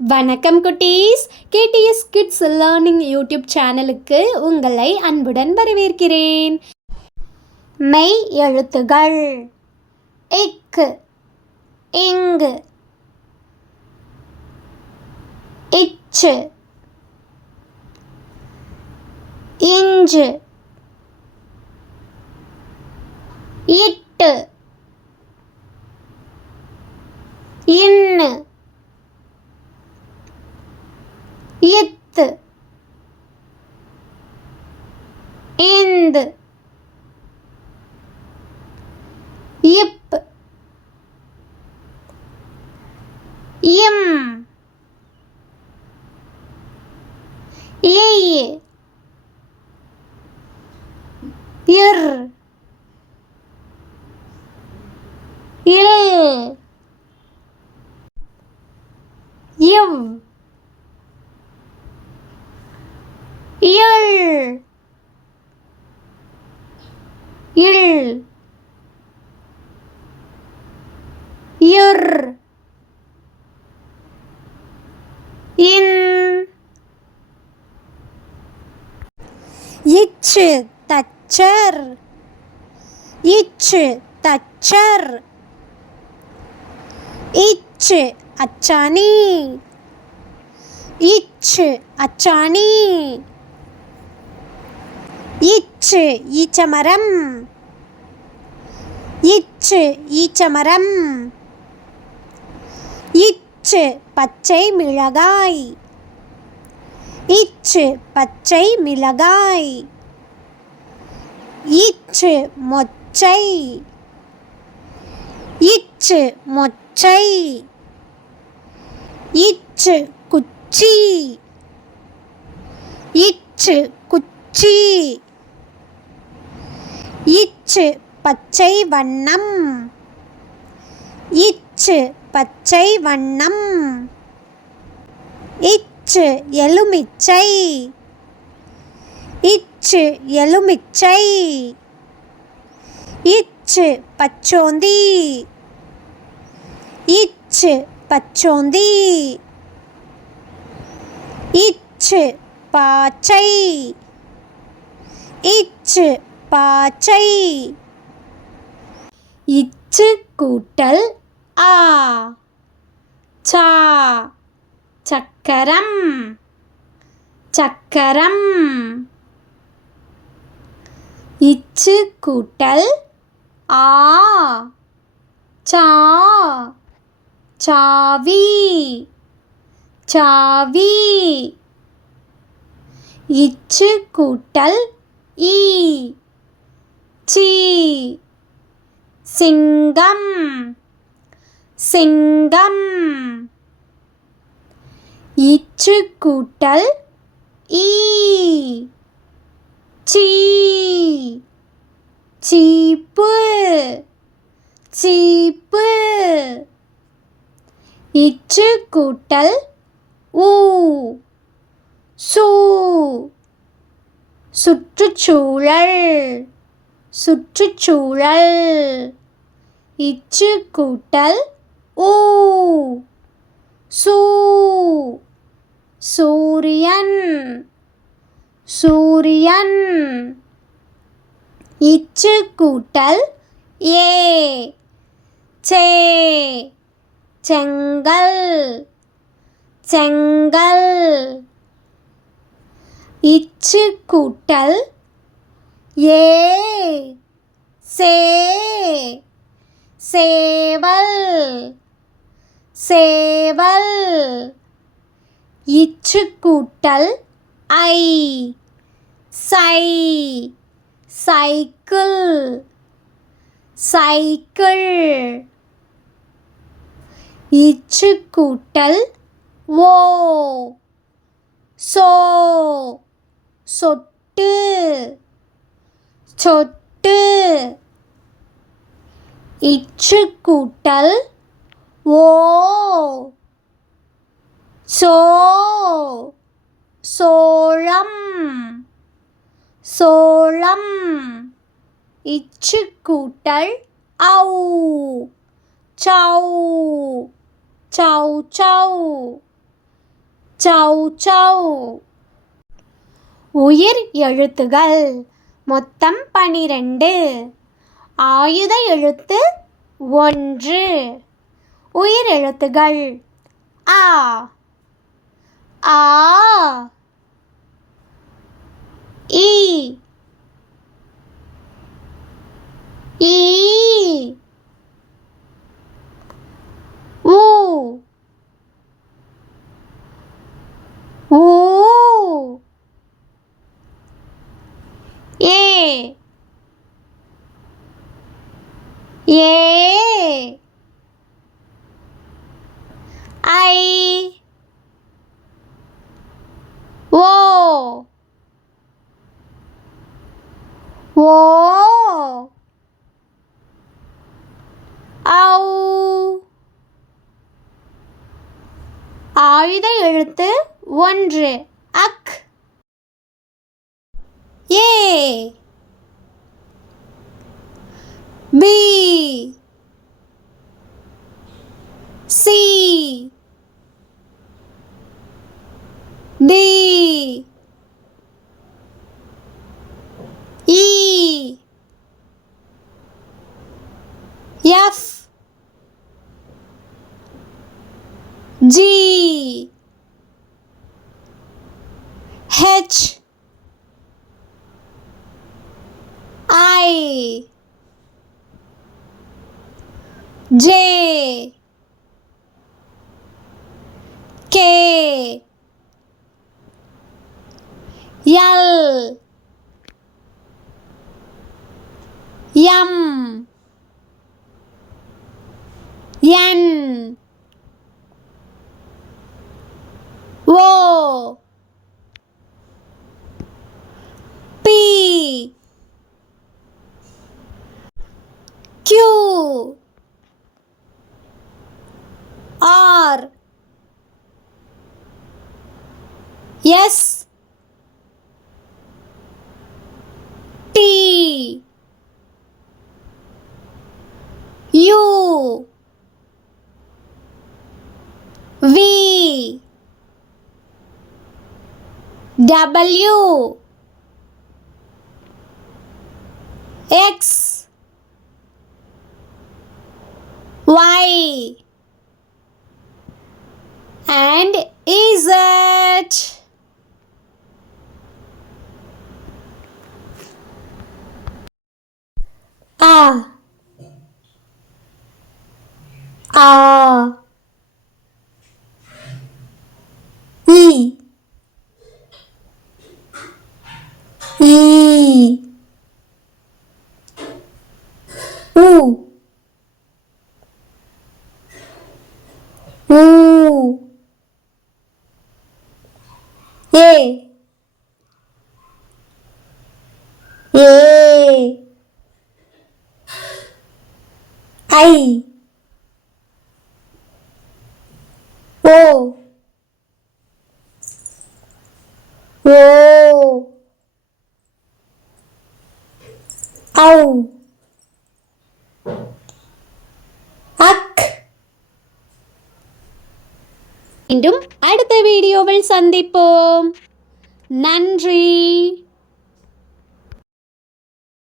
வணக்கம் குட்டீஸ். KDS kids learning YouTube சேனலுக்கு உங்களை அன்புடன் வரவேற்கிறேன். மெய் எழுத்துகள்: இக்கு, இங்கு, இச்சு, இஞ்சு, இட்டு, இன்னு, இத்து, இந்து, இப், இம், இய், இர், இல், இவ், இள், இள், இர், இன். இச்சு தச்சர், இச்சு தச்சர். இச்சு அச்சாணி, இச்சு அச்சாணி. இச்சு ஈச்சமரம், இச்சு ஈச்சமரம். இச்சு பச்சை மிளகாய், இச்சு பச்சை மிளகாய். இச்சு மொச்சை, இச்சு மொச்சை. இச்சு குச்சி, இச்சு குச்சி. இச்சு பச்சை வண்ணம், இச்சு பச்சை வண்ணம். இச்சு எலுமிச்சை, இச்சு எலுமிச்சை. இச்சு பச்சோந்தி, இச்சு பச்சோந்தி. இச்சு பாச்சை, இச்சு பாச்சை. இச்சு கூட்டல் ஆ, சா, சக்கரம், சக்கரம். இச்சு கூட்டல் ஆ, சா, சாவி, சாவி. இச்சு கூட்டல் ஈ, சீ, சிங்கம், சிங்கம். இச்சு கூட்டல் ஈ, சீ, சீப்பு, சீப்பு. இச்சு கூட்டல் ஊ, சூ, சுற்றுச்சூழல், சுற்றுச்சூழல். இச்சு கூட்டல் ஊ, சூ, சூரியன், சூரியன். இச்சு கூட்டல் ஏ, சே, செங்கல், செங்கல். இச்சு கூட்டல் ஏ, சே, சேவல், சேவல். இச்சு கூட்டல் ஐ, சை, சைக்கிள், சைக்கிள். இச்சு கூட்டல் ஓ, சோ, சொட்டு, சொட்டு. இச்சு கூட்டல் ஓ, சோ, சோளம், சோளம். இச்சு கூட்டல் ஔ, சௌ, சௌ, சௌ. சௌ சௌ. உயிர் எழுத்துகள் மொத்தம் 12. ஆயுத எழுத்து 1. உயிர் எழுத்துகள் ஆ ஆ ஈ ஈ ஊ ஊ ஏ ஏ ஐ ஓ ஓ ஔ. ஆயுத எழுத்து 1. அக். A B C D E F G H I J K L M N O P Q R S T U V W X Y and Z. A A I I U U E E I O O Au Ak. மீண்டும் அடுத்த வீடியோவில் சந்திப்போம். நன்றி.